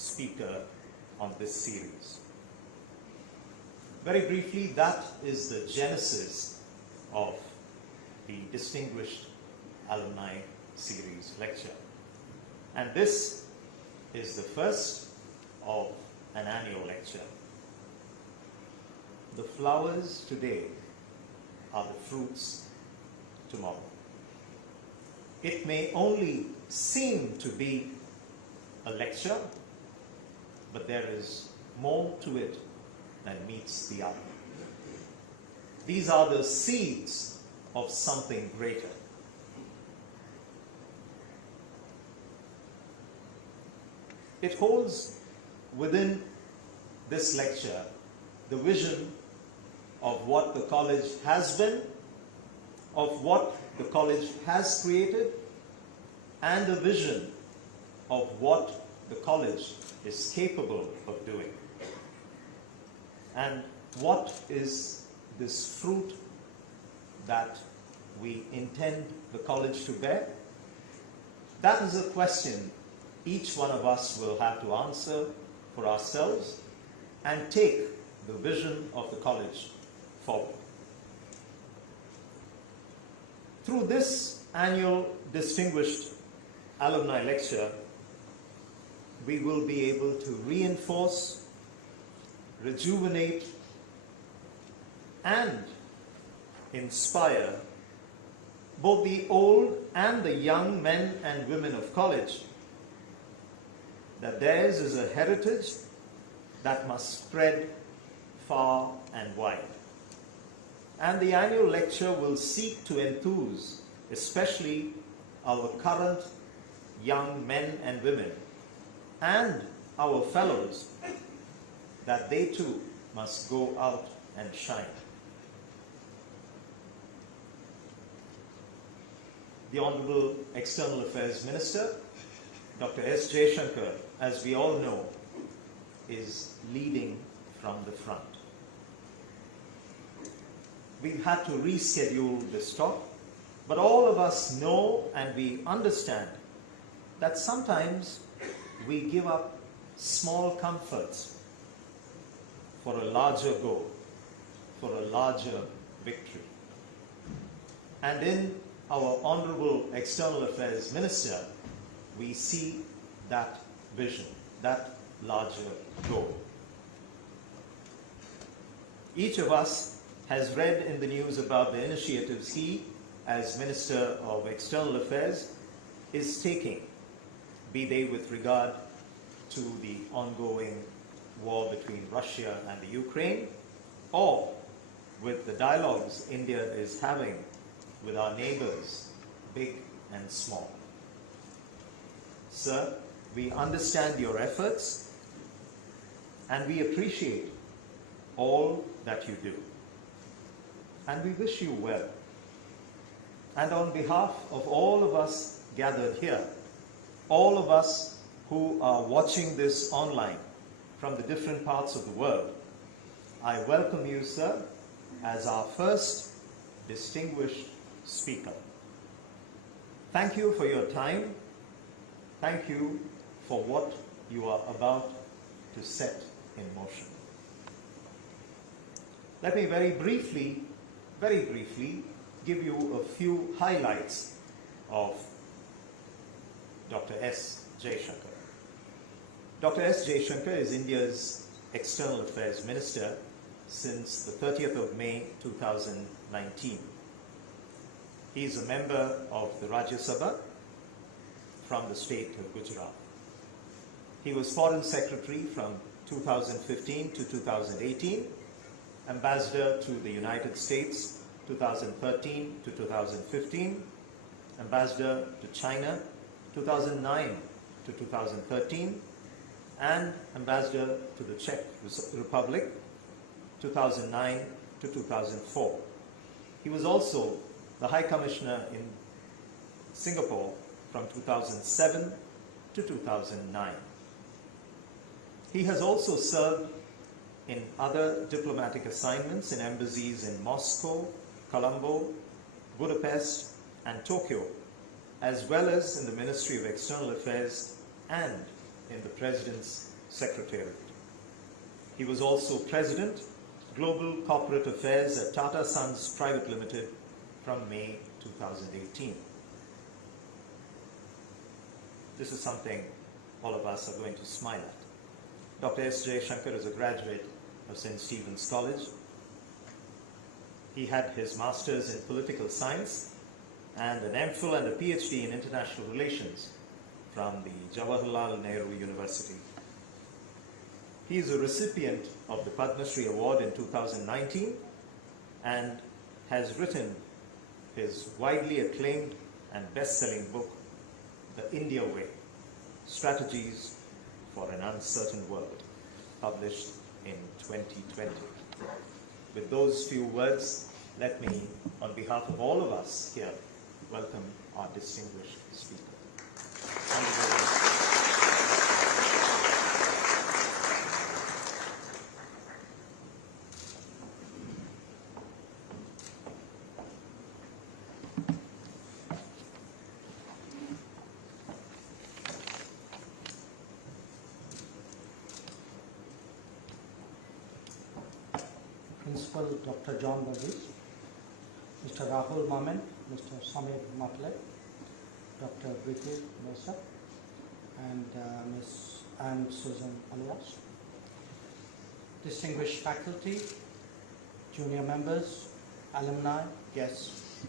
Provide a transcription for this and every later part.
speaker on this series. Very briefly, that is the genesis of the Distinguished Alumni Series lecture. And this is the first of an annual lecture. The flowers today are the fruits tomorrow. It may only seem to be a lecture, but there is more to it than meets the eye. These are the seeds of something greater. It holds within this lecture the vision of what the college has been, of what the college has created, and a vision of what the college is capable of doing. And what is this fruit that we intend the college to bear? That is a question each one of us will have to answer for ourselves and take the vision of the college forward. Through this annual Distinguished Alumni Lecture, we will be able to reinforce, rejuvenate, and inspire both the old and the young men and women of college that theirs is a heritage that must spread far and wide. And the annual lecture will seek to enthuse, especially our current young men and women and our fellows, that they too must go out and shine. The Honorable External Affairs Minister, Dr. S. Jaishankar, as we all know, is leading from the front. We've had to reschedule this talk, but all of us know and we understand that sometimes we give up small comforts for a larger goal, for a larger victory. And in our Honorable External Affairs Minister, we see that vision, that larger goal. Each of us has read in the news about the initiatives he, as Minister of External Affairs, is taking, be they with regard to the ongoing war between Russia and the Ukraine, or with the dialogues India is having with our neighbors, big and small. Sir, we understand your efforts and we appreciate all that you do. And we wish you well. And on behalf of all of us gathered here, all of us who are watching this online from the different parts of the world, I welcome you, sir, as our first distinguished speaker. Thank you for your time. Thank you for what you are about to set in motion. Let me very briefly give you a few highlights of Dr. S. Jaishankar. Dr. S. Jaishankar is India's External Affairs Minister since the 30th of May 2019. He is a member of the Rajya Sabha from the state of Gujarat. He was Foreign Secretary from 2015 to 2018, Ambassador to the United States 2013 to 2015, Ambassador to China 2009 to 2013, and Ambassador to the Czech Republic 2009 to 2004. He was also the High Commissioner in Singapore from 2007 to 2009. He has also served in other diplomatic assignments in embassies in Moscow, Colombo, Budapest, and Tokyo, as well as in the Ministry of External Affairs and in the President's Secretariat. He was also President, Global Corporate Affairs at Tata Sons Private Limited from May 2018. This is something all of us are going to smile at. Dr. S. Jaishankar is a graduate of St. Stephen's College. He had his master's in political science and an MPhil and a PhD in international relations from the Jawaharlal Nehru University. He is a recipient of the Padma Shri Award in 2019 and has written his widely acclaimed and best-selling book, The India Way, Strategies for an Uncertain World, published in 2020. With those few words, let me, on behalf of all of us here, welcome our distinguished speaker. Principal Dr. John Burgess, Mr. Rahul Mamen, Mr. Samir Matle, Dr. Briti Bosa, and Ms. Anne Susan Alias, distinguished faculty, junior members, alumni, guests.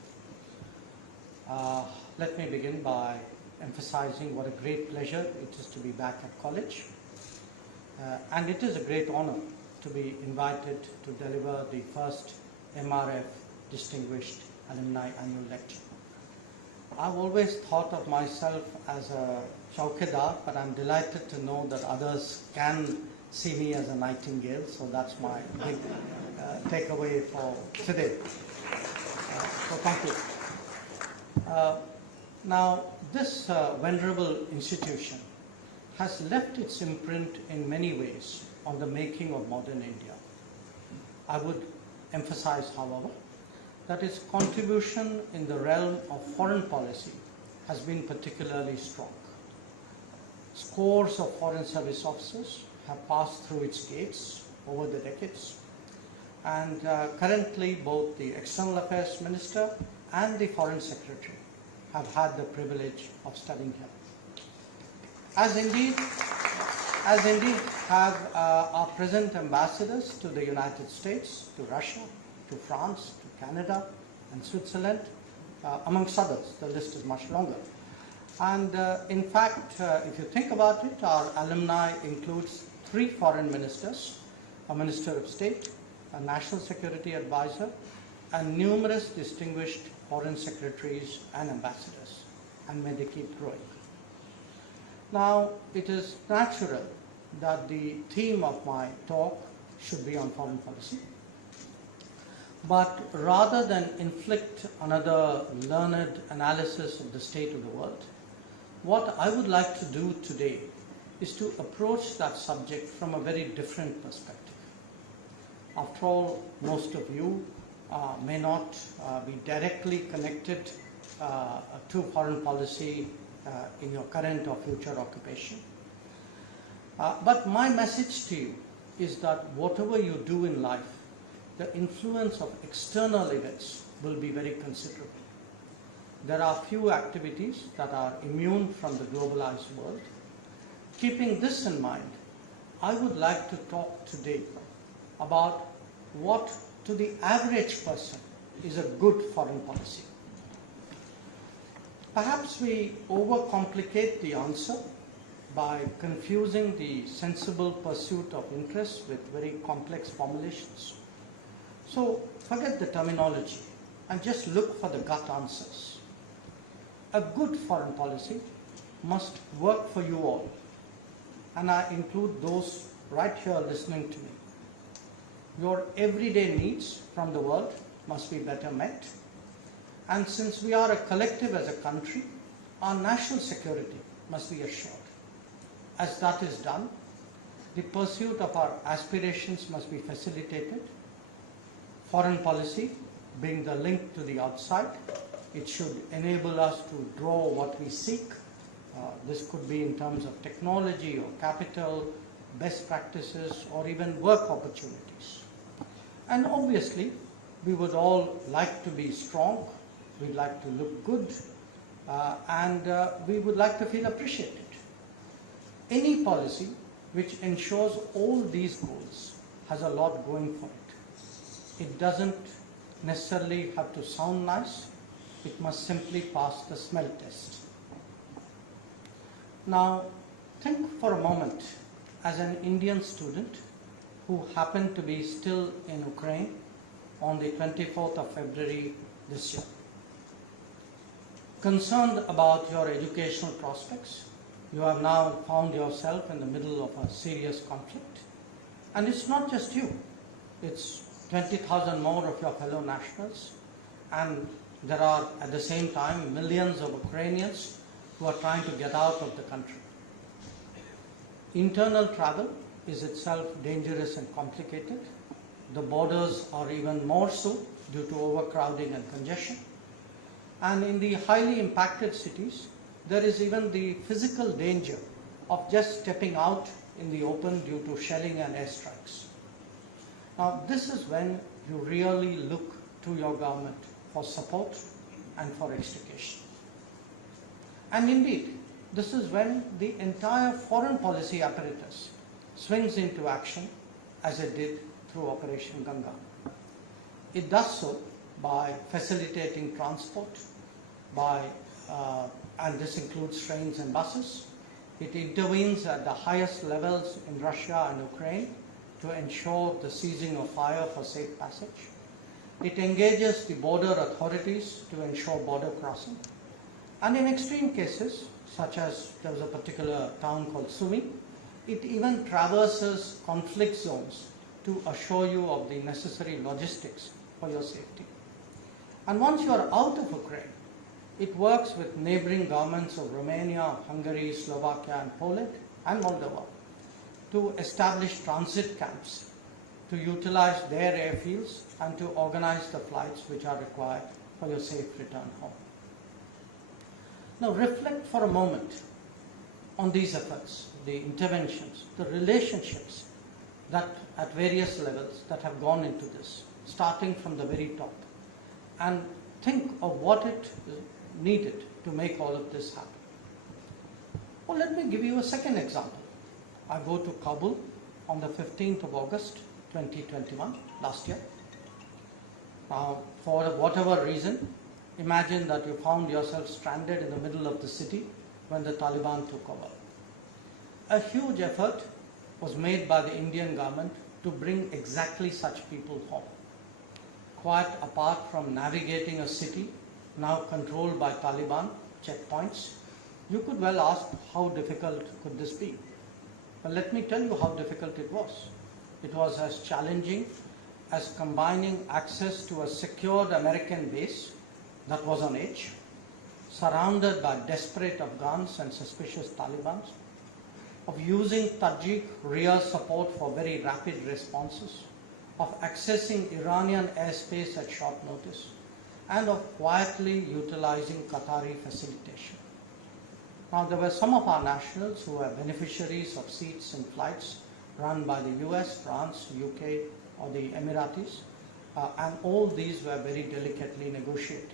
Let me begin by emphasizing what a great pleasure it is to be back at college. And it is a great honor to be invited to deliver the first MRF Distinguished Alumni Annual Lecture. I've always thought of myself as a chowkidar, but I'm delighted to know that others can see me as a nightingale, so that's my big takeaway for today. So thank you. Now, this venerable institution has left its imprint in many ways on the making of modern India. I would emphasize, however, that its contribution in the realm of foreign policy has been particularly strong. Scores of foreign service officers have passed through its gates over the decades, and currently both the External Affairs Minister and the Foreign Secretary have had the privilege of studying here. As indeed have our present ambassadors to the United States, to Russia, to France, to Canada, and Switzerland, amongst others. The list is much longer. And in fact, if you think about it, our alumni includes 3 foreign ministers, a Minister of State, a National Security Advisor, and numerous distinguished foreign secretaries and ambassadors, and may they keep growing. Now, it is natural that the theme of my talk should be on foreign policy. But rather than inflict another learned analysis of the state of the world, what I would like to do today is to approach that subject from a very different perspective. After all, most of you may not be directly connected to foreign policy in your current or future occupation. But my message to you is that whatever you do in life, the influence of external events will be very considerable. There are few activities that are immune from the globalized world. Keeping this in mind, I would like to talk today about what to the average person is a good foreign policy. Perhaps we overcomplicate the answer by confusing the sensible pursuit of interest with very complex formulations. So forget the terminology and just look for the gut answers. A good foreign policy must work for you all, and I include those right here listening to me. Your everyday needs from the world must be better met, and since we are a collective as a country, our national security must be assured. As that is done, the pursuit of our aspirations must be facilitated. Foreign policy being the link to the outside, it should enable us to draw what we seek. This could be in terms of technology or capital best practices, or even work opportunities. And obviously, we would all like to be strong, we'd like to look good, and we would like to feel appreciated. Any policy which ensures all these goals has a lot going for it. It doesn't necessarily have to sound nice, it must simply pass the smell test. Now, think for a moment as an Indian student who happened to be still in Ukraine on the 24th of February this year. Concerned about your educational prospects, you have now found yourself in the middle of a serious conflict. And it's not just you, it's 20,000 more of your fellow nationals, and there are at the same time millions of Ukrainians who are trying to get out of the country. Internal travel is itself dangerous and complicated. The borders are even more so due to overcrowding and congestion. And in the highly impacted cities, there is even the physical danger of just stepping out in the open due to shelling and airstrikes. Now, this is when you really look to your government for support and for extrication. And indeed, this is when the entire foreign policy apparatus swings into action, as it did through Operation Ganga. It does so by facilitating transport, and this includes trains and buses. It intervenes at the highest levels in Russia and Ukraine to ensure the ceasing of fire for safe passage. It engages the border authorities to ensure border crossing. And in extreme cases, such as there was a particular town called Sumy, it even traverses conflict zones to assure you of the necessary logistics for your safety. And once you are out of Ukraine, it works with neighboring governments of Romania, Hungary, Slovakia, and Poland, and Moldova to establish transit camps, to utilize their airfields, and to organize the flights which are required for your safe return home. Now reflect for a moment on these efforts, the interventions, the relationships that at various levels that have gone into this, starting from the very top, and think of what it needed to make all of this happen. Well, let me give you a second example. I go to Kabul on the 15th of August 2021, last year. Now, for whatever reason, imagine that you found yourself stranded in the middle of the city when the Taliban took over. A huge effort was made by the Indian government to bring exactly such people home. Quite apart from navigating a city now controlled by Taliban checkpoints, you could well ask how difficult could this be? Well, let me tell you how difficult it was. It was as challenging as combining access to a secured American base that was on edge, surrounded by desperate Afghans and suspicious Taliban, of using Tajik rear support for very rapid responses, of accessing Iranian airspace at short notice, and of quietly utilizing Qatari facilitation. Now, there were some of our nationals who were beneficiaries of seats in flights run by the US, France, UK, or the Emiratis, and all these were very delicately negotiated.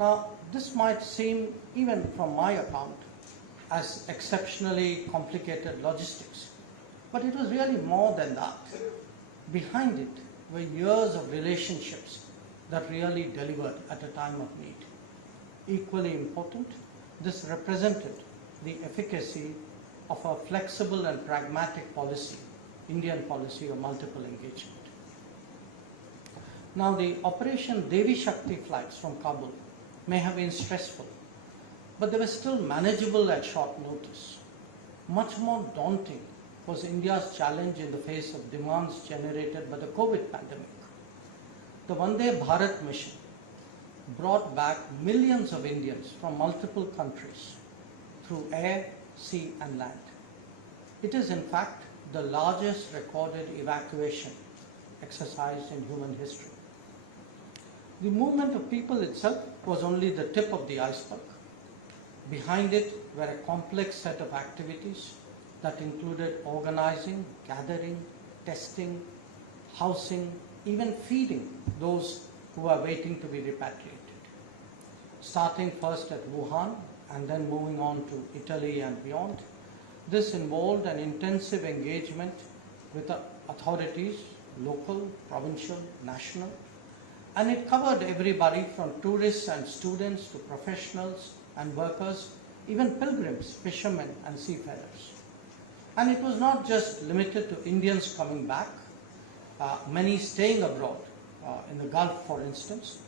Now, this might seem, even from my account, as exceptionally complicated logistics, but it was really more than that. Behind it were years of relationships that really delivered at a time of need. Equally important, this represented the efficacy of a flexible and pragmatic policy, Indian policy of multiple engagement. Now, the Operation Devi Shakti flights from Kabul may have been stressful, but they were still manageable at short notice. Much more daunting was India's challenge in the face of demands generated by the COVID pandemic. The Vande Bharat mission brought back millions of Indians from multiple countries through air, sea, and land. It is in fact the largest recorded evacuation exercise in human history. The movement of people itself was only the tip of the iceberg. Behind it were a complex set of activities that included organizing, gathering, testing, housing, even feeding those who are waiting to be repatriated. Starting first at Wuhan and then moving on to Italy and beyond, this involved an intensive engagement with the authorities, local, provincial, national, and it covered everybody from tourists and students to professionals and workers, even pilgrims, fishermen and seafarers. And it was not just limited to Indians coming back. Many staying abroad, in the Gulf for instance,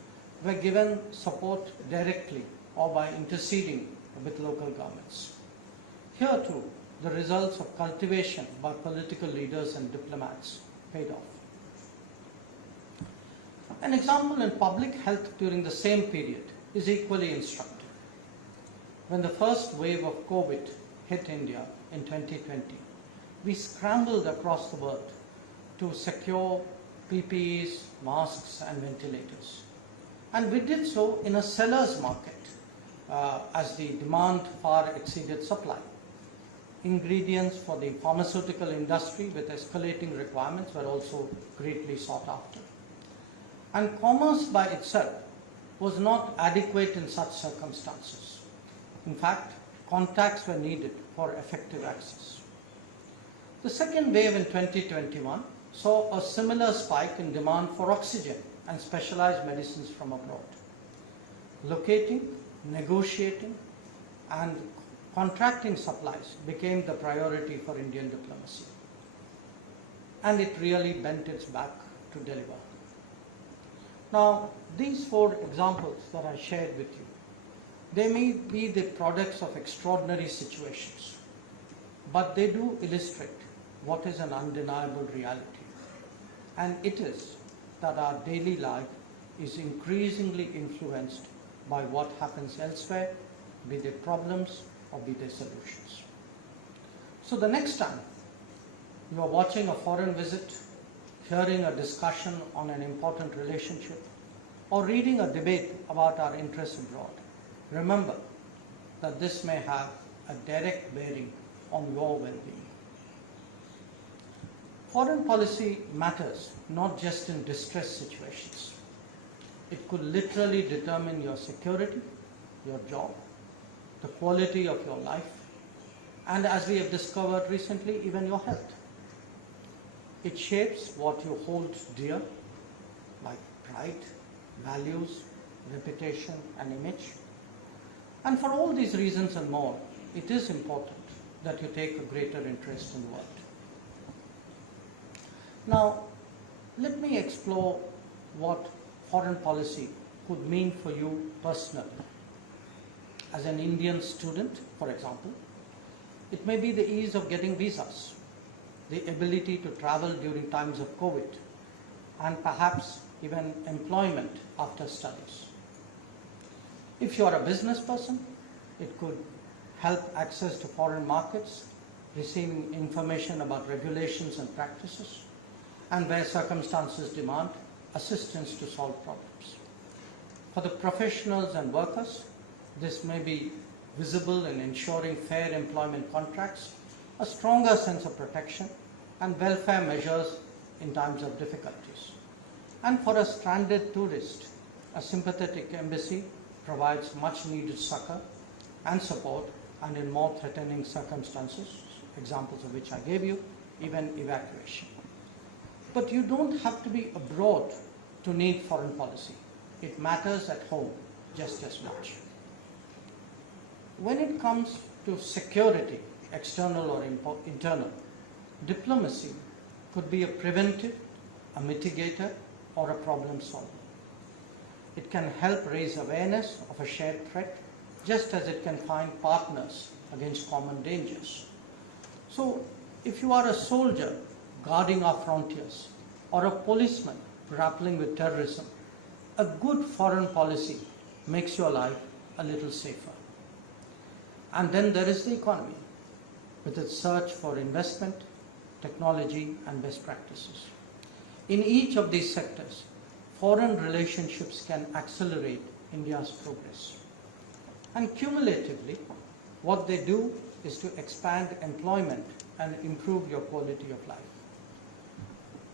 were given support directly or by interceding with local governments. Here too, the results of cultivation by political leaders and diplomats paid off. An example in public health during the same period is equally instructive. When the first wave of COVID hit India in 2020, we scrambled across the world to secure PPEs, masks and ventilators. And we did so in a seller's market as the demand far exceeded supply. Ingredients for the pharmaceutical industry with escalating requirements were also greatly sought after. And commerce by itself was not adequate in such circumstances. In fact, contacts were needed for effective access. The second wave in 2021 saw a similar spike in demand for oxygen and specialized medicines from abroad. Locating, negotiating, and contracting supplies became the priority for Indian diplomacy. And it really bent its back to deliver. Now, these four examples that I shared with you, they may be the products of extraordinary situations, but they do illustrate what is an undeniable reality. And it is that our daily life is increasingly influenced by what happens elsewhere, be they problems or be they solutions. So the next time you are watching a foreign visit, hearing a discussion on an important relationship, or reading a debate about our interests abroad, remember that this may have a direct bearing on your well-being. Foreign policy matters not just in distress situations. It could literally determine your security, your job, the quality of your life, and as we have discovered recently, even your health. It shapes what you hold dear, like pride, values, reputation, and image. And for all these reasons and more, it is important that you take a greater interest in the world. Now, let me explore what foreign policy could mean for you personally. As an Indian student, for example, it may be the ease of getting visas, the ability to travel during times of COVID, and perhaps even employment after studies. If you are a business person, it could help access to foreign markets, receiving information about regulations and practices, and where circumstances demand, assistance to solve problems. For the professionals and workers, this may be visible in ensuring fair employment contracts, a stronger sense of protection, and welfare measures in times of difficulties. And for a stranded tourist, a sympathetic embassy provides much needed succor and support, and in more threatening circumstances, examples of which I gave you, even evacuation. But you don't have to be abroad to need foreign policy. It matters at home just as much. When it comes to security, external or internal, diplomacy could be a preventive, a mitigator, or a problem solver. It can help raise awareness of a shared threat, just as it can find partners against common dangers. So, if you are a soldier guarding our frontiers, or a policeman grappling with terrorism, a good foreign policy makes your life a little safer. And then there is the economy, with its search for investment, technology, and best practices. In each of these sectors, foreign relationships can accelerate India's progress. And cumulatively, what they do is to expand employment and improve your quality of life.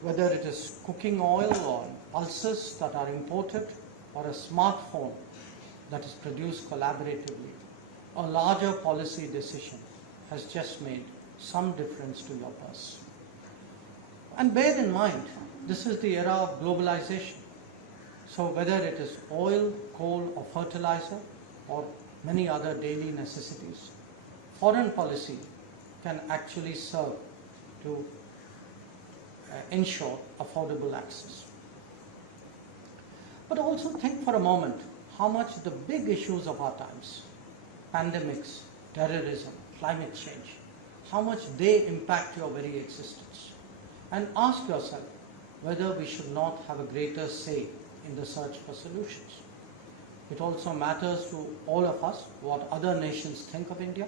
Whether it is cooking oil or pulses that are imported, or a smartphone that is produced collaboratively, a larger policy decision has just made some difference to your purse. And bear in mind, this is the era of globalization. So whether it is oil, coal or fertilizer or many other daily necessities, foreign policy can actually serve to ensure affordable access. But also think for a moment how much the big issues of our times, pandemics, terrorism, climate change, how much they impact your very existence. And ask yourself whether we should not have a greater say in the search for solutions. It also matters to all of us what other nations think of India,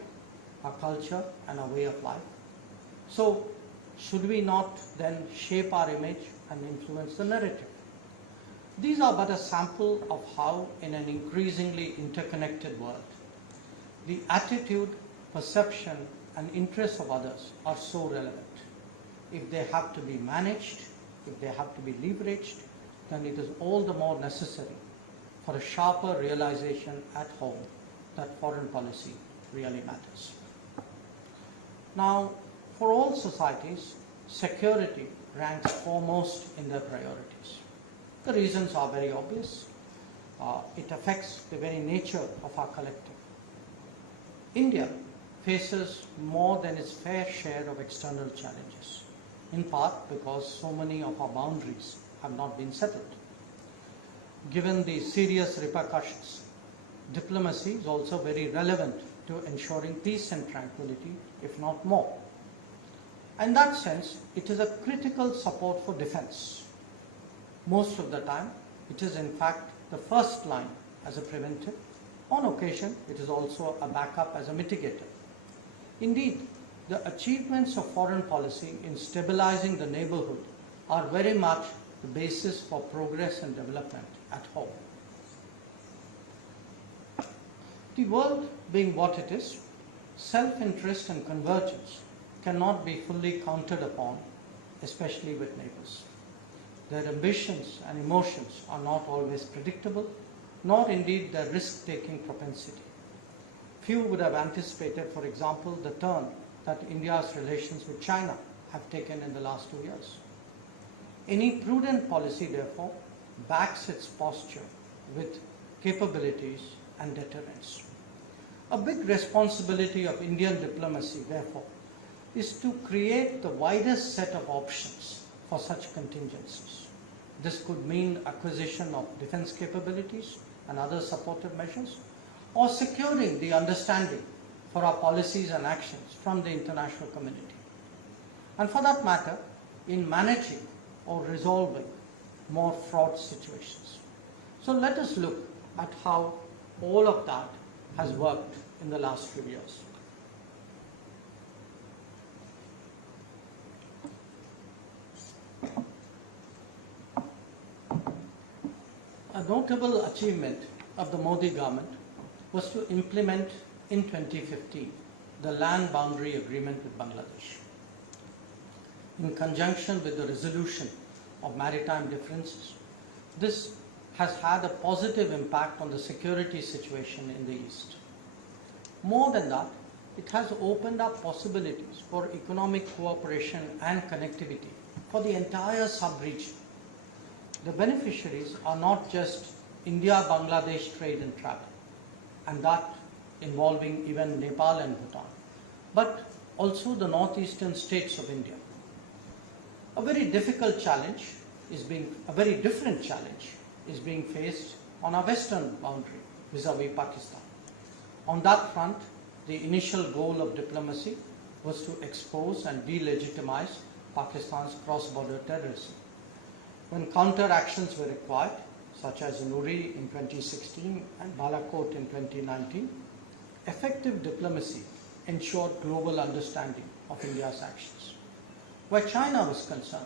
our culture and our way of life. So should we not then shape our image and influence the narrative? These are but a sample of how, in an increasingly interconnected world, the attitude, perception and interests of others are so relevant. If they have to be managed, if they have to be leveraged, then it is all the more necessary for a sharper realization at home that foreign policy really matters. Now, for all societies, security ranks foremost in their priorities. The reasons are very obvious. It affects the very nature of our collective. India faces more than its fair share of external challenges, in part because so many of our boundaries have not been settled. Given the serious repercussions, diplomacy is also very relevant to ensuring peace and tranquility, if not more. In that sense, it is a critical support for defense. Most of the time, it is in fact the first line as a preventive. On occasion, it is also a backup as a mitigator. Indeed, the achievements of foreign policy in stabilizing the neighborhood are very much the basis for progress and development at home. The world being what it is, self-interest and convergence cannot be fully counted upon, especially with neighbors. Their ambitions and emotions are not always predictable, nor indeed their risk-taking propensity. Few would have anticipated, for example, the turn that India's relations with China have taken in the last 2 years. Any prudent policy, therefore, backs its posture with capabilities and deterrence. A big responsibility of Indian diplomacy, therefore, is to create the widest set of options for such contingencies. This could mean acquisition of defense capabilities and other supportive measures, or securing the understanding for our policies and actions from the international community. And for that matter, in managing or resolving more fraud situations. So let us look at how all of that has worked in the last few years. A notable achievement of the Modi government was to implement in 2015 the land boundary agreement with Bangladesh. In conjunction with the resolution of maritime differences, this has had a positive impact on the security situation in the East. More than that, it has opened up possibilities for economic cooperation and connectivity for the entire sub-region. The beneficiaries are not just India-Bangladesh trade and travel, and that involving even Nepal and Bhutan, but also the northeastern states of India. A very different challenge is being faced on our western boundary vis-à-vis Pakistan. On that front, the initial goal of diplomacy was to expose and delegitimize Pakistan's cross-border terrorism. When counter-actions were required, such as in Uri in 2016 and Balakot in 2019, effective diplomacy ensured global understanding of India's actions. Where China was concerned,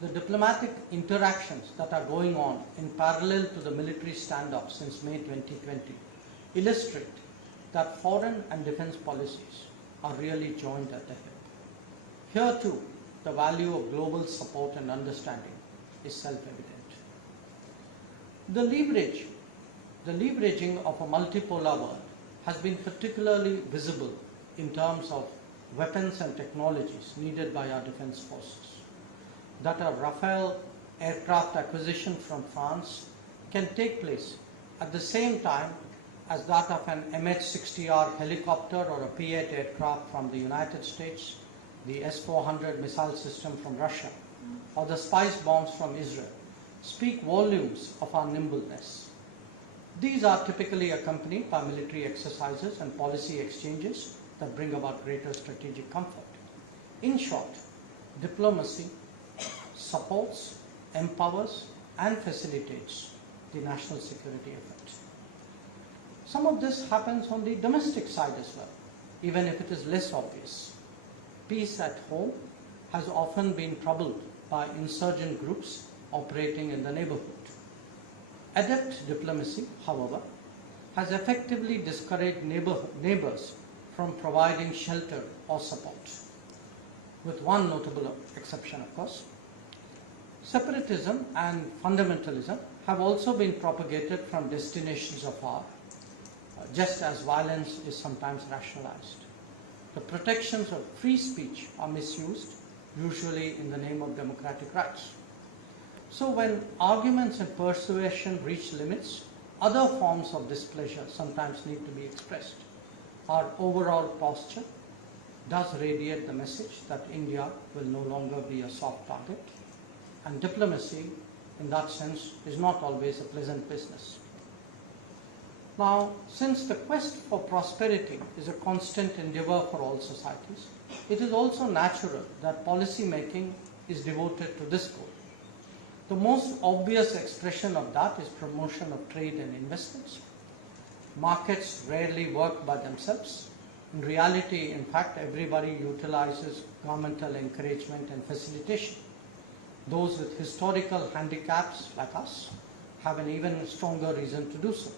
the diplomatic interactions that are going on in parallel to the military standoff since May 2020 illustrate that foreign and defense policies are really joined at the hip. Here too, the value of global support and understanding is self-evident. The leveraging of a multipolar world has been particularly visible in terms of weapons and technologies needed by our defense forces. That a Rafale aircraft acquisition from France can take place at the same time as that of an MH-60R helicopter or a P-8 aircraft from the United States, the S-400 missile system from Russia, or the spice bombs from Israel, speak volumes of our nimbleness. These are typically accompanied by military exercises and policy exchanges that bring about greater strategic comfort. In short, diplomacy supports, empowers, and facilitates the national security effort. Some of this happens on the domestic side as well, even if it is less obvious. Peace at home has often been troubled by insurgent groups operating in the neighborhood. Adept diplomacy, however, has effectively discouraged neighbors from providing shelter or support, with one notable exception, of course. Separatism and fundamentalism have also been propagated from destinations afar, just as violence is sometimes rationalized. The protections of free speech are misused, usually in the name of democratic rights. So when arguments and persuasion reach limits, other forms of displeasure sometimes need to be expressed. Our overall posture does radiate the message that India will no longer be a soft target, and diplomacy, in that sense, is not always a pleasant business. Now, since the quest for prosperity is a constant endeavor for all societies, it is also natural that policy making is devoted to this goal. The most obvious expression of that is promotion of trade and investments. Markets rarely work by themselves. In reality, in fact, everybody utilizes governmental encouragement and facilitation. Those with historical handicaps like us have an even stronger reason to do so.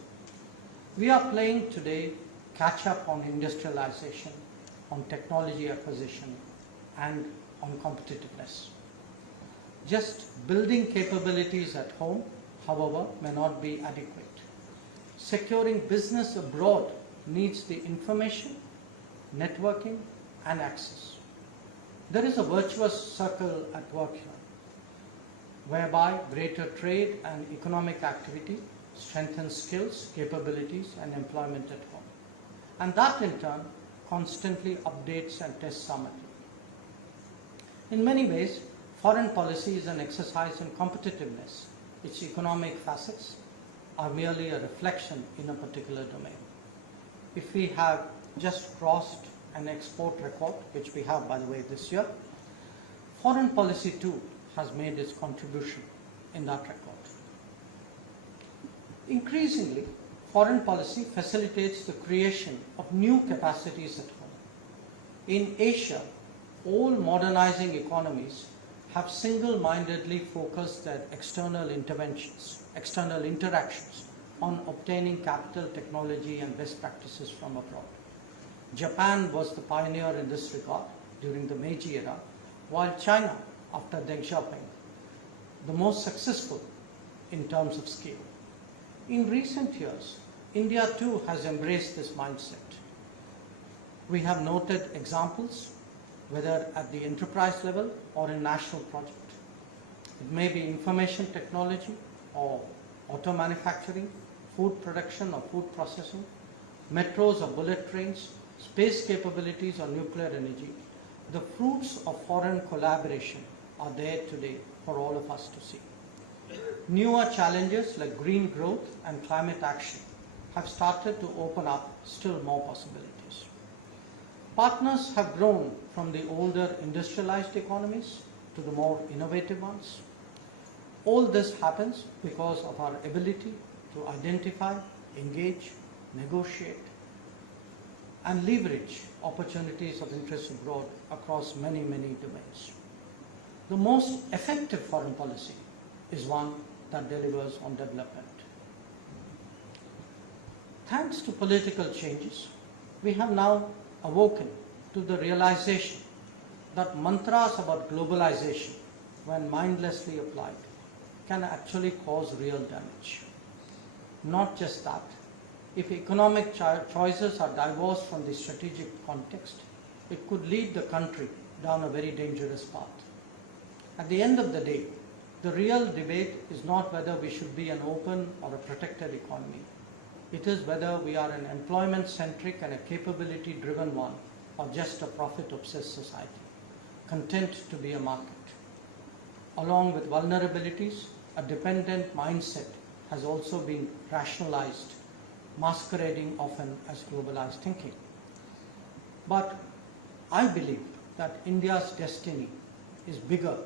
We are playing today catch up on industrialization, on technology acquisition, and on competitiveness. Just building capabilities at home, however, may not be adequate. Securing business abroad needs the information, networking, and access. There is a virtuous circle at work here, whereby greater trade and economic activity strengthens skills, capabilities, and employment at home. And that, in turn, constantly updates and tests our mettle. In many ways, foreign policy is an exercise in competitiveness. Its economic facets are merely a reflection in a particular domain. If we have just crossed an export record, which we have, by the way, this year, foreign policy too has made its contribution in that record. Increasingly, foreign policy facilitates the creation of new capacities at home. In Asia, all modernizing economies have single-mindedly focused their external interactions on obtaining capital, technology, and best practices from abroad. Japan was the pioneer in this regard during the Meiji era, while China, after Deng Xiaoping, the most successful in terms of scale. In recent years, India too has embraced this mindset. We have noted examples, whether at the enterprise level or in national project. It may be information technology or auto manufacturing, food production or food processing, metros or bullet trains, space capabilities or nuclear energy. The fruits of foreign collaboration are there today for all of us to see. Newer challenges like green growth and climate action have started to open up still more possibilities. Partners have grown from the older industrialized economies to the more innovative ones. All this happens because of our ability to identify, engage, negotiate, and leverage opportunities of interest abroad across many, many domains. The most effective foreign policy is one that delivers on development. Thanks to political changes, we have now awoken to the realization that mantras about globalization, when mindlessly applied, can actually cause real damage. Not just that, if economic choices are divorced from the strategic context, it could lead the country down a very dangerous path. At the end of the day, the real debate is not whether we should be an open or a protected economy. It is whether we are an employment-centric and a capability-driven one, or just a profit-obsessed society, content to be a market. Along with vulnerabilities, a dependent mindset has also been rationalized, masquerading often as globalized thinking. But I believe that India's destiny is bigger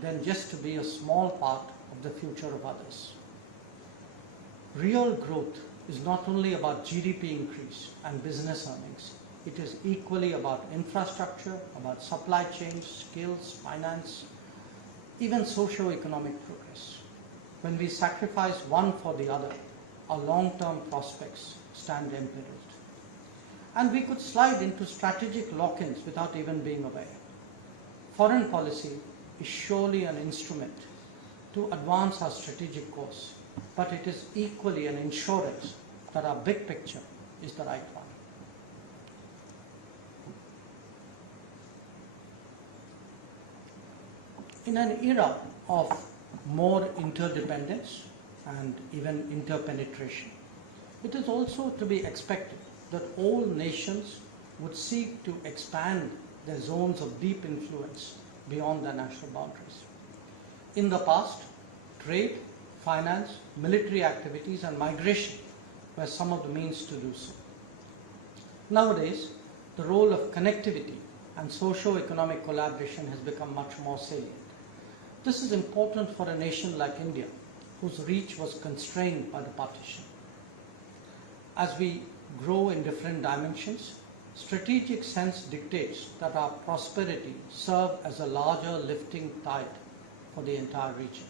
than just to be a small part of the future of others. Real growth is not only about GDP increase and business earnings, it is equally about infrastructure, about supply chains, skills, finance, even socio-economic progress. When we sacrifice one for the other, our long-term prospects stand imperiled. And we could slide into strategic lock-ins without even being aware. Foreign policy is surely an instrument to advance our strategic course, but it is equally an insurance that our big picture is the right one. In an era of more interdependence and even interpenetration, it is also to be expected that all nations would seek to expand their zones of deep influence beyond their national boundaries. In the past, trade, finance, military activities and migration were some of the means to do so. Nowadays, the role of connectivity and socio-economic collaboration has become much more salient. This is important for a nation like India, whose reach was constrained by the partition. As we grow in different dimensions, strategic sense dictates that our prosperity serve as a larger lifting tide for the entire region.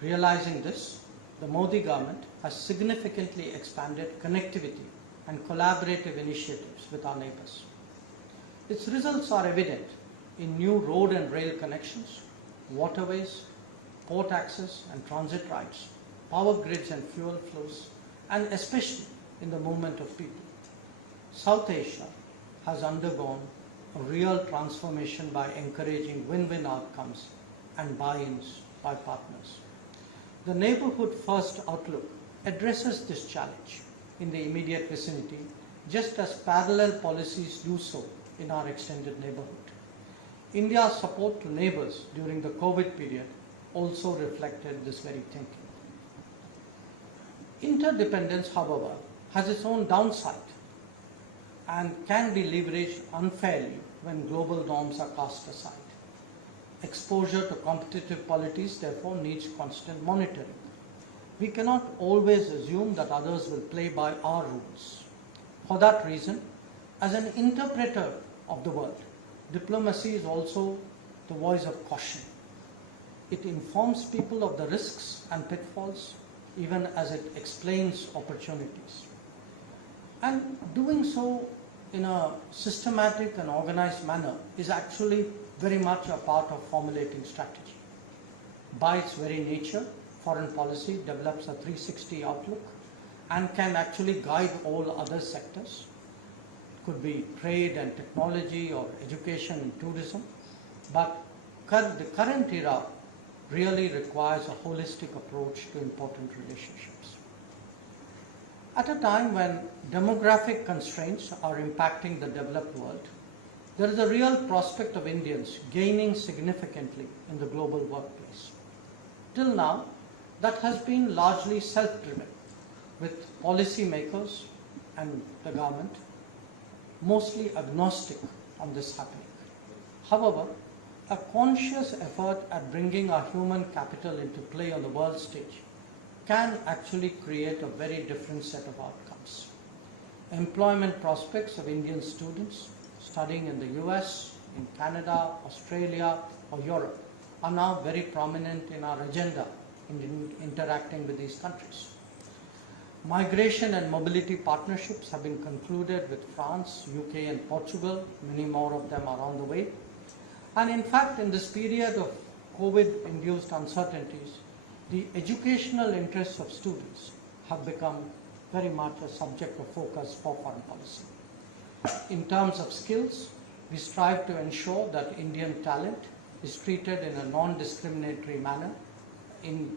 Realizing this, the Modi government has significantly expanded connectivity and collaborative initiatives with our neighbors. Its results are evident in new road and rail connections, waterways, port access and transit rights, power grids and fuel flows, and especially in the movement of people. South Asia has undergone a real transformation by encouraging win-win outcomes and buy-ins by partners. The Neighborhood First outlook addresses this challenge in the immediate vicinity, just as parallel policies do so in our extended neighborhood. India's support to neighbors during the COVID period also reflected this very thinking. Interdependence, however, has its own downside and can be leveraged unfairly when global norms are cast aside. Exposure to competitive polities therefore needs constant monitoring. We cannot always assume that others will play by our rules. For that reason, as an interpreter of the world, diplomacy is also the voice of caution. It informs people of the risks and pitfalls, even as it explains opportunities. And doing so in a systematic and organized manner is actually very much a part of formulating strategy. By its very nature, foreign policy develops a 360 outlook and can actually guide all other sectors. It could be trade and technology or education and tourism, but the current era really requires a holistic approach to important relationships. At a time when demographic constraints are impacting the developed world, there is a real prospect of Indians gaining significantly in the global workplace. Till now, that has been largely self-driven, with policymakers and the government mostly agnostic on this happening. However, a conscious effort at bringing our human capital into play on the world stage can actually create a very different set of outcomes. Employment prospects of Indian students studying in the US, in Canada, Australia, or Europe are now very prominent in our agenda in interacting with these countries. Migration and mobility partnerships have been concluded with France, UK and Portugal. Many more of them are on the way. And in fact, in this period of COVID-induced uncertainties, the educational interests of students have become very much a subject of focus for foreign policy. In terms of skills, we strive to ensure that Indian talent is treated in a non-discriminatory manner in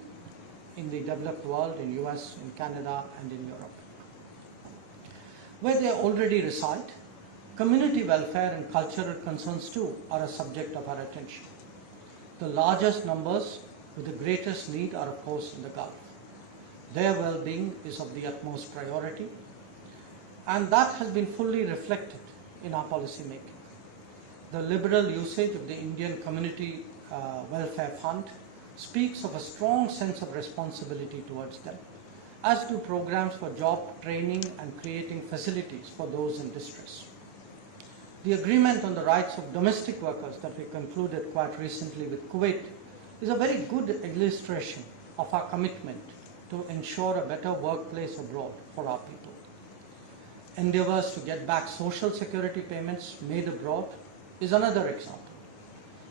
the developed world, in US, in Canada and in Europe. Where they already reside, community welfare and cultural concerns too are a subject of our attention. The largest numbers with the greatest need are of course in the Gulf. Their well-being is of the utmost priority, and that has been fully reflected in our policy making. The liberal usage of the Indian Community Welfare Fund speaks of a strong sense of responsibility towards them, as do programs for job training and creating facilities for those in distress. The agreement on the rights of domestic workers that we concluded quite recently with Kuwait is a very good illustration of our commitment to ensure a better workplace abroad for our people. Endeavors to get back social security payments made abroad is another example.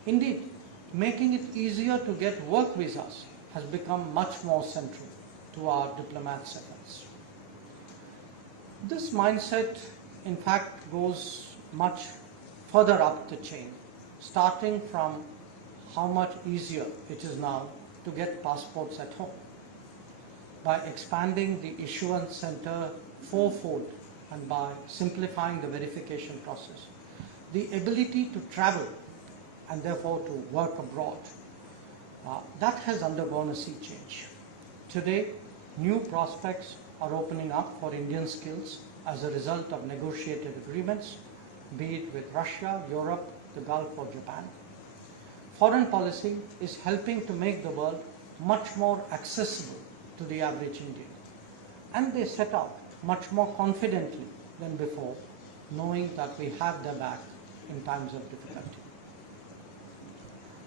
Indeed, making it easier to get work visas has become much more central to our diplomats' efforts. This mindset, in fact, goes much further up the chain, starting from how much easier it is now to get passports at home. By expanding the issuance center fourfold and by simplifying the verification process, the ability to travel and therefore to work abroad, that has undergone a sea change. Today, new prospects are opening up for Indian skills as a result of negotiated agreements, be it with Russia, Europe, the Gulf or Japan. Foreign policy is helping to make the world much more accessible to the average Indian. And they set out much more confidently than before, knowing that we have their back in times of difficulty.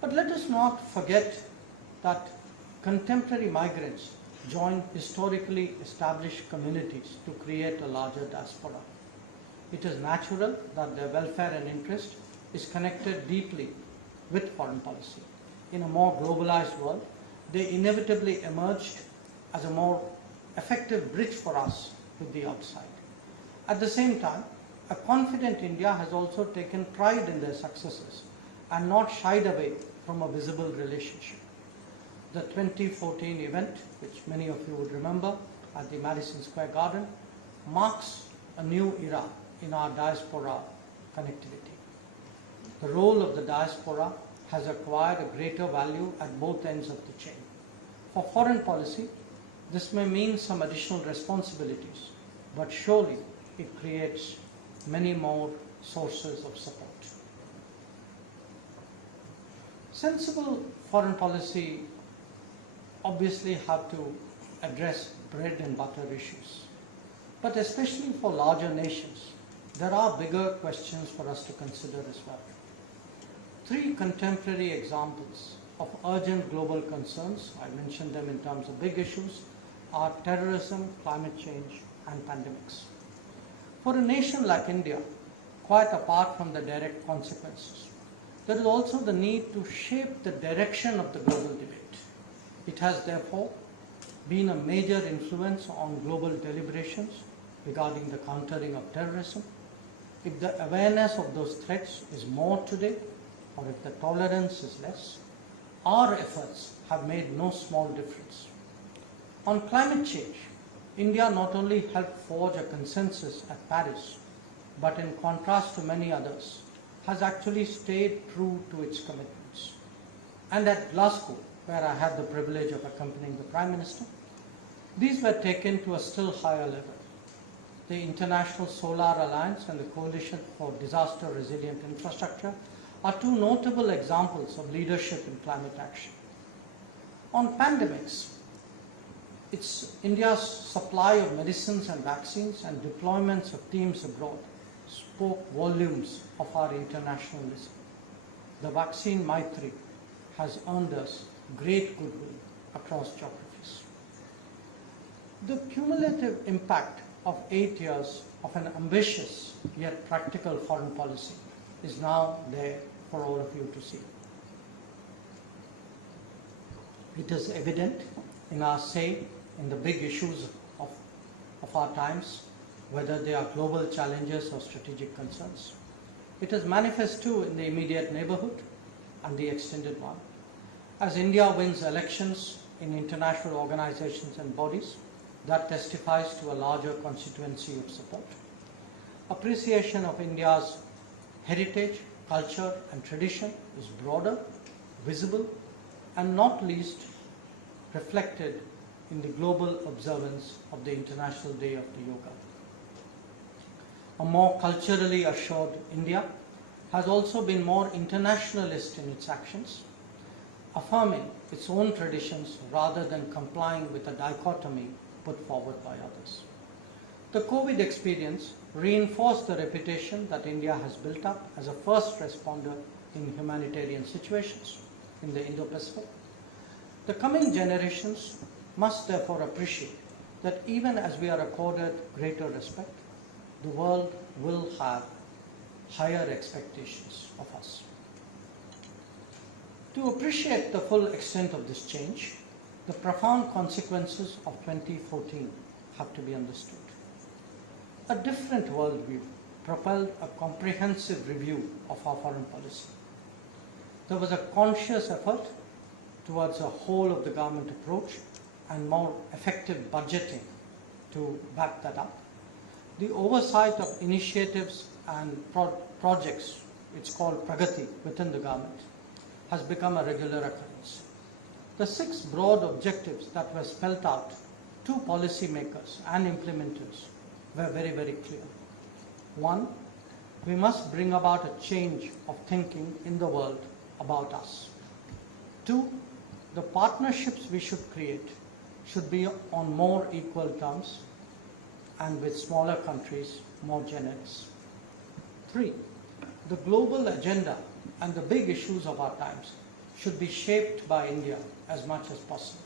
But let us not forget that contemporary migrants join historically established communities to create a larger diaspora. It is natural that their welfare and interest is connected deeply with foreign policy. In a more globalized world, they inevitably emerged as a more effective bridge for us with the outside. At the same time, a confident India has also taken pride in their successes and not shied away from a visible relationship. The 2014 event, which many of you would remember at the Madison Square Garden, marks a new era in our diaspora connectivity. The role of the diaspora has acquired a greater value at both ends of the chain. For foreign policy, this may mean some additional responsibilities, but surely it creates many more sources of support. Sensible foreign policy obviously have to address bread and butter issues, but especially for larger nations, there are bigger questions for us to consider as well. Three contemporary examples of urgent global concerns, I mentioned them in terms of big issues, are terrorism, climate change, and pandemics. For a nation like India, quite apart from the direct consequences, there is also the need to shape the direction of the global debate. It has therefore been a major influence on global deliberations regarding the countering of terrorism. If the awareness of those threats is more today, or if the tolerance is less, our efforts have made no small difference. On climate change, India not only helped forge a consensus at Paris, but in contrast to many others, has actually stayed true to its commitments. And at Glasgow, where I had the privilege of accompanying the Prime Minister, these were taken to a still higher level. The International Solar Alliance and the Coalition for Disaster Resilient Infrastructure are two notable examples of leadership in climate action. On pandemics, it's India's supply of medicines and vaccines and deployments of teams abroad spoke volumes of our internationalism. The vaccine Maitri has earned us great goodwill across geographies. The cumulative impact of 8 years of an ambitious yet practical foreign policy is now there for all of you to see. It is evident in our say in the big issues of our times, whether they are global challenges or strategic concerns. It is manifest too in the immediate neighborhood and the extended one. As India wins elections in international organizations and bodies, that testifies to a larger constituency of support. Appreciation of India's heritage, culture and tradition is broader, visible, and not least reflected in the global observance of the International Day of the Yoga. A more culturally assured India has also been more internationalist in its actions, affirming its own traditions rather than complying with a dichotomy put forward by others. The COVID experience reinforced the reputation that India has built up as a first responder in humanitarian situations in the Indo-Pacific. The coming generations must therefore appreciate that even as we are accorded greater respect, the world will have higher expectations of us. To appreciate the full extent of this change, the profound consequences of 2014 have to be understood. A different worldview propelled a comprehensive review of our foreign policy. There was a conscious effort towards a whole of the government approach and more effective budgeting to back that up. The oversight of initiatives and projects, it's called Pragati within the government, has become a regular occurrence. The 6 broad objectives that were spelled out to policymakers and implementers were very, very clear. 1, we must bring about a change of thinking in the world about us. 2, the partnerships we should create should be on more equal terms and with smaller countries more generous. 3, the global agenda and the big issues of our times should be shaped by India as much as possible.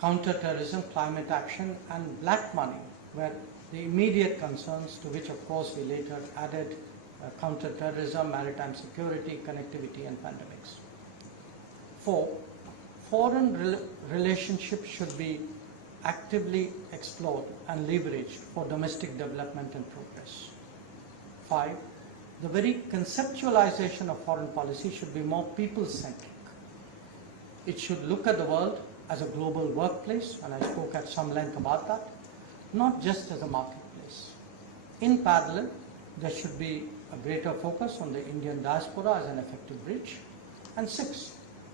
Counter-terrorism, climate action and black money were the immediate concerns, to which of course we later added counter-terrorism, maritime security, connectivity and pandemics. 4, foreign relationships should be actively explored and leveraged for domestic development and progress. 5, the very conceptualization of foreign policy should be more people-centric. It should look at the world as a global workplace, and I spoke at some length about that, not just as a marketplace. In parallel, there should be a greater focus on the Indian diaspora as an effective bridge. And 6,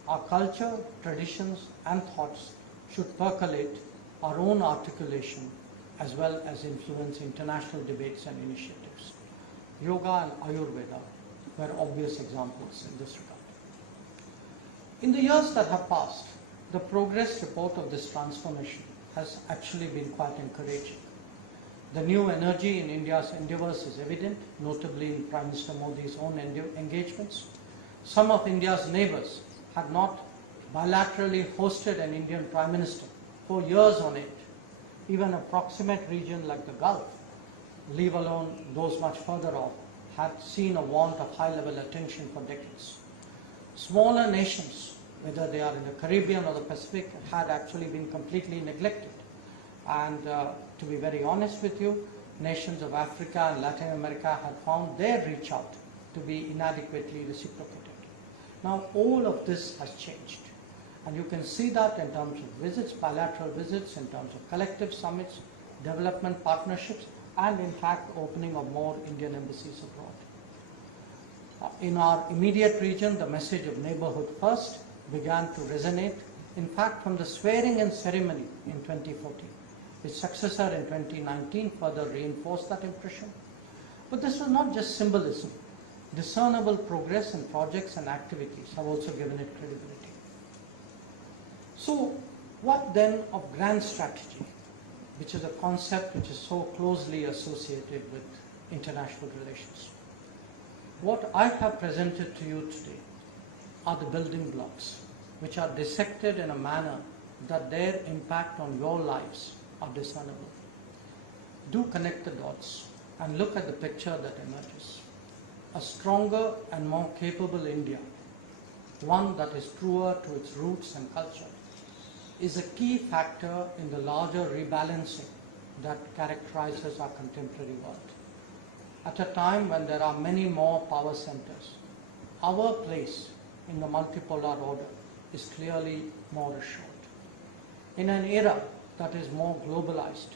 our culture, traditions and thoughts should percolate our own articulation as well as influence international debates and initiatives. Yoga and Ayurveda were obvious examples in this regard. In the years that have passed, the progress report of this transformation has actually been quite encouraging. The new energy in India's endeavours is evident, notably in Prime Minister Modi's own engagements. Some of India's neighbours had not bilaterally hosted an Indian Prime Minister for years on end. Even a proximate region like the Gulf, leave alone those much further off, had seen a want of high-level attention for decades. Smaller nations, whether they are in the Caribbean or the Pacific, had actually been completely neglected. And to be very honest with you, nations of Africa and Latin America had found their reach out to be inadequately reciprocated. Now all of this has changed. And you can see that in terms of visits, bilateral visits, in terms of collective summits, development partnerships, and in fact opening of more Indian embassies abroad. In our immediate region, the message of neighbourhood first began to resonate, in fact from the swearing-in ceremony in 2014. Its successor in 2019 further reinforced that impression. But this was not just symbolism. Discernible progress in projects and activities have also given it credibility. So what then of grand strategy, which is a concept which is so closely associated with international relations? What I have presented to you today are the building blocks, which are dissected in a manner that their impact on your lives are discernible. Do connect the dots and look at the picture that emerges. A stronger and more capable India, one that is truer to its roots and culture, is a key factor in the larger rebalancing that characterizes our contemporary world. At a time when there are many more power centers, our place in the multipolar order is clearly more assured. In an era that is more globalized,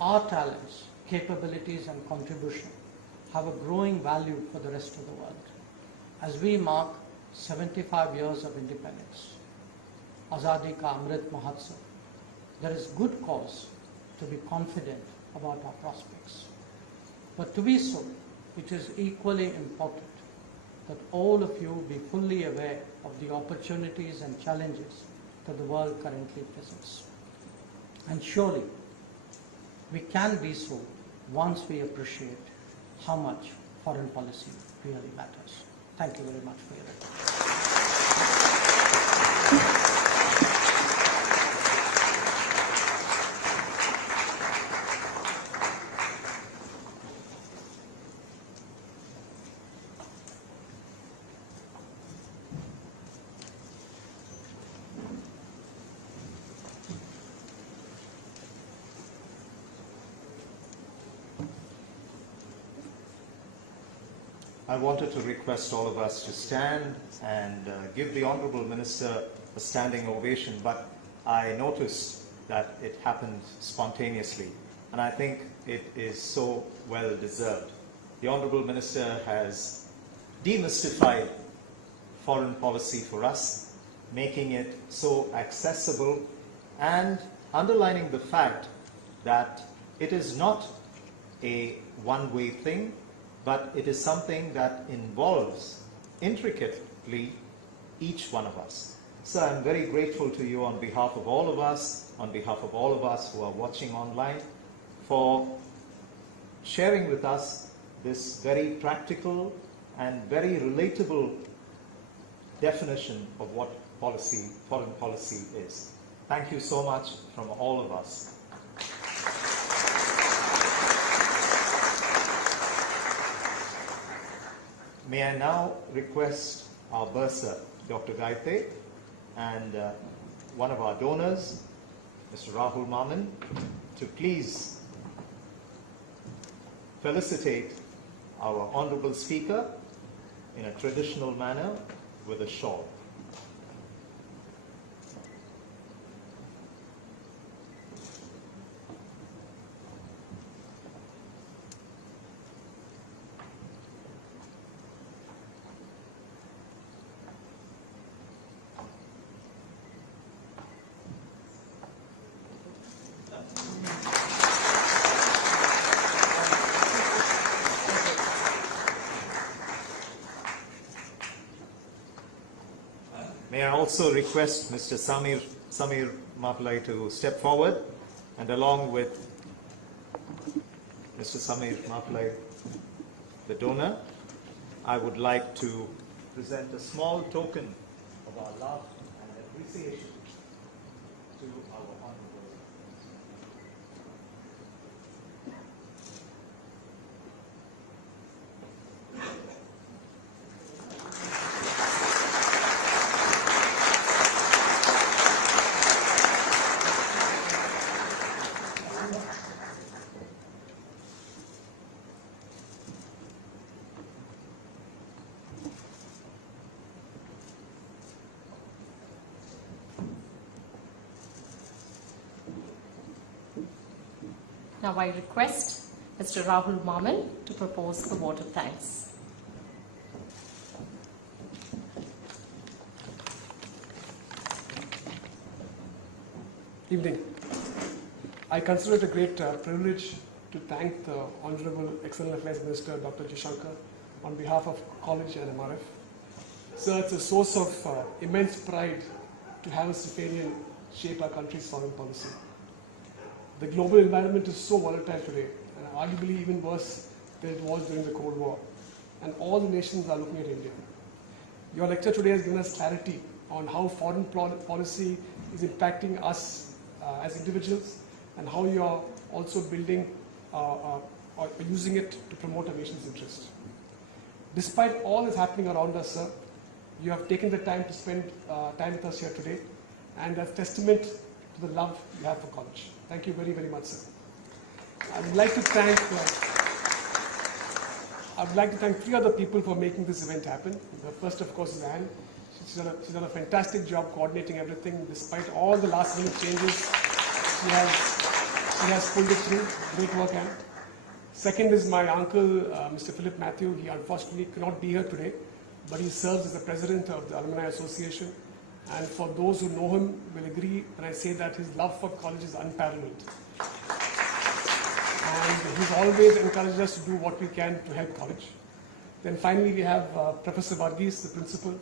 our talents, capabilities and contribution have a growing value for the rest of the world. As we mark 75 years of independence, Azadi Ka Amrit Mahotsav, there is good cause to be confident about our prospects. But to be so, it is equally important that all of you be fully aware of the opportunities and challenges that the world currently presents. And surely, we can be so once we appreciate how much foreign policy really matters. Thank you very much for your attention. I wanted to request all of us to stand and give the Honourable Minister a standing ovation, but I noticed that it happened spontaneously, and I think it is so well deserved. The Honourable Minister has demystified foreign policy for us, making it so accessible and underlining the fact that it is not a one-way thing, but it is something that involves intricately each one of us. So I'm very grateful to you on behalf of all of us, who are watching online, for sharing with us this very practical and very relatable definition of what foreign policy is. Thank you so much from all of us. May I now request our bursar, Dr. Gaite, and one of our donors, Mr. Rahul Maman, to please felicitate our Honourable Speaker in a traditional manner with a shawl. May I also request Mr. Samir Maplai to step forward, and along with Mr. Samir Maplai, the donor, I would like to present a small token of our love and appreciation to our Honourable. Now I request Mr. Rahul Maman to propose the vote of thanks. Evening. I consider it a great privilege to thank the Honorable External Affairs Minister Dr. Jaishankar on behalf of College and MRF. So it's a source of immense pride to have a Stipendarian shape our country's foreign policy. The global environment is so volatile today, and arguably even worse than it was during the Cold War. And all the nations are looking at India. Your lecture today has given us clarity on how foreign policy is impacting us as individuals, and how you are also building or using it to promote our nation's interest. Despite all that's happening around us, sir, you have taken the time to spend time with us here today, and that's testament to the love you have for college. Thank you very, very much, sir. I would like to thank three other people for making this event happen. The first, of course, is Anne. She's done a fantastic job coordinating everything. Despite all the last-minute changes, she has pulled it through. Great work, Anne. Second is my uncle, Mr. Philip Matthew. He unfortunately cannot be here today, but he serves as the president of the Alumni Association. And for those who know him will agree when I say that his love for college is unparalleled. And he's always encouraged us to do what we can to help college. Then finally we have Professor Varghese, the principal.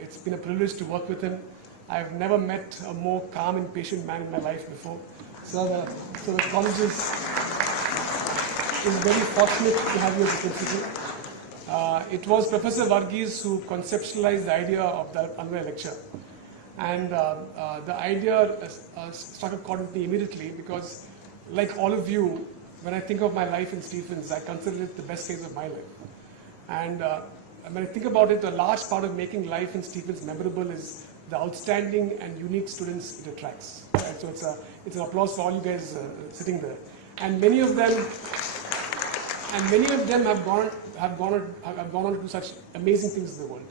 It's been a privilege to work with him. I've never met a more calm and patient man in my life before. So the college is very fortunate to have you as a principal. It was Professor Varghese who conceptualized the idea of the Alumni lecture. And the idea struck a chord with me immediately because, like all of you, when I think of my life in Stephens, I consider it the best phase of my life. And when I think about it, a large part of making life in Stephens memorable is the outstanding and unique students it attracts. Right? So it's an applause for all you guys sitting there. And many of them have gone on to do such amazing things in the world.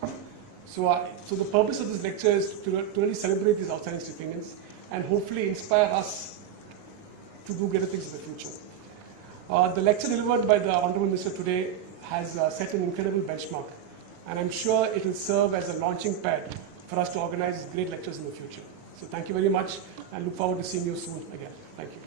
So the purpose of this lecture is to really celebrate these outstanding Stephenians and hopefully inspire us to do greater things in the future. The lecture delivered by the Honorable Minister today has set an incredible benchmark, and I'm sure it will serve as a launching pad for us to organize great lectures in the future. So thank you very much, and look forward to seeing you soon again. Thank you.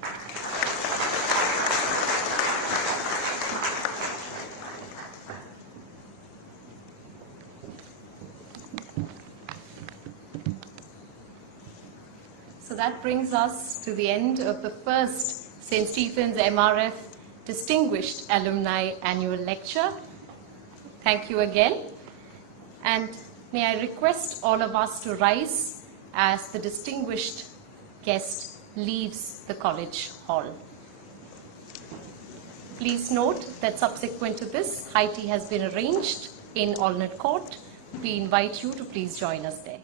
So that brings us to the end of the first St. Stephen's MRF Distinguished Alumni Annual Lecture. Thank you again. And may I request all of us to rise as the distinguished guest leaves the college hall. Please note that subsequent to this, high tea has been arranged in Alternate Court. We invite you to please join us there.